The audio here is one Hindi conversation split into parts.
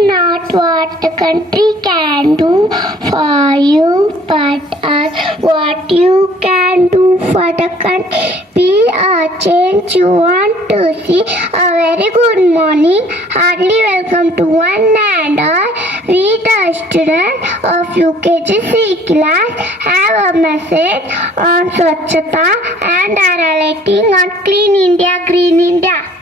not what the country can do for you, but what you can do for the country. Be a change you want to see. A very good morning. Heartily welcome to one and all. We the students of UKG C class have a message on Swachhata and are relating on Clean India, Green India.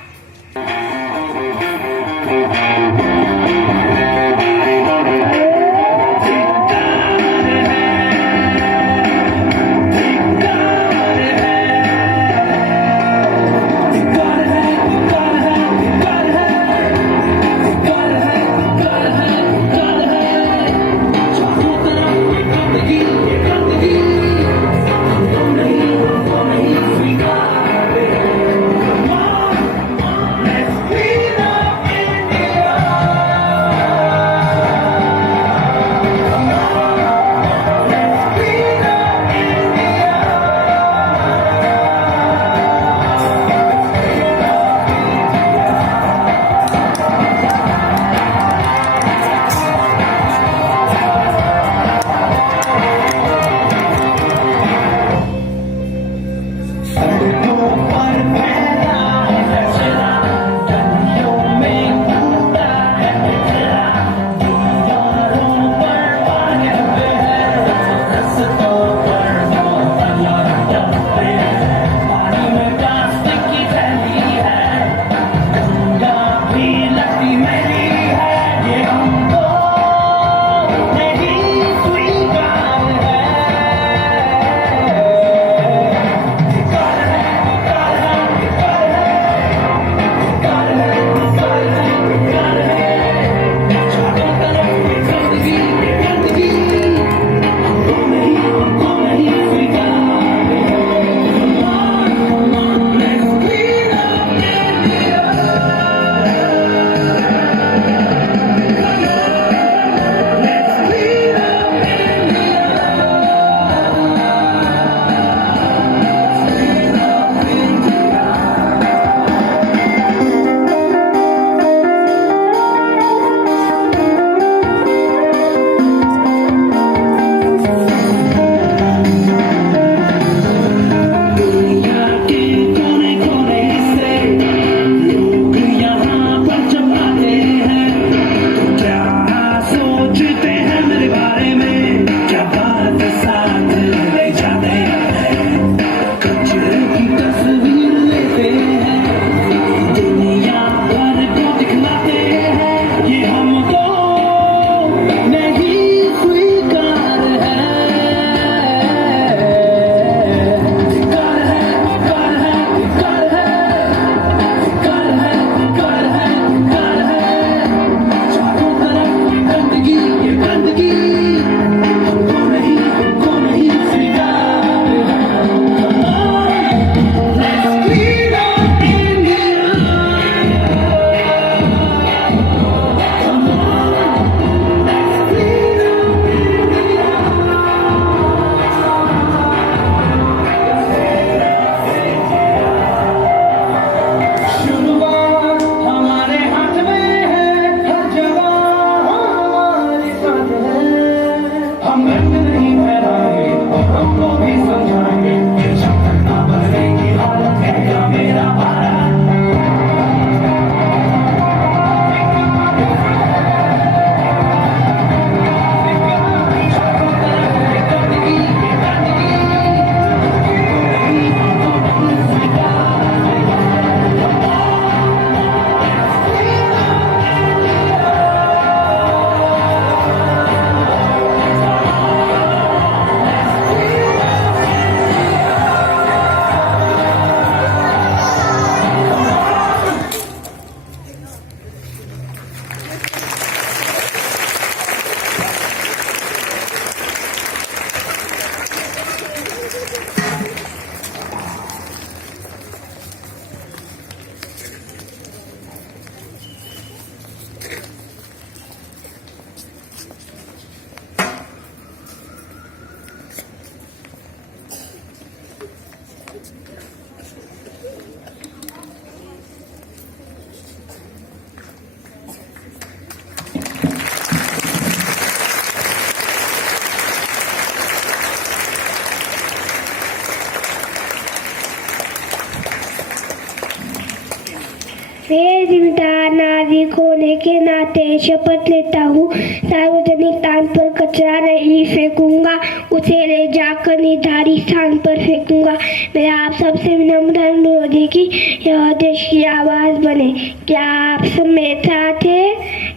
मैं जिम्मेदार नागरिक होने के नाते शपथ लेता हूँ सार्वजनिक स्थान पर कचरा नहीं फेंकूंगा, उसे ले जाकर निर्धारित स्थान पर फेंकूंगा। मेरा आप सबसे विनम्र अनुरोध है कि यह देश की आवाज बने। क्या आप सब मेरे साथ हैं?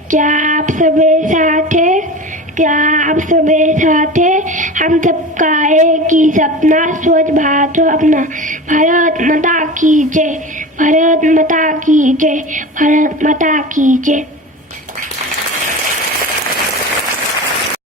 क्या आप सब मेरे साथ हैं? क्या आप सब मेरे साथ हैं? हम सबका एक ही सपना स्वच्छ भारत हो अपना। भारत माता की जय, भारत माता की जय, भारत माता की जय।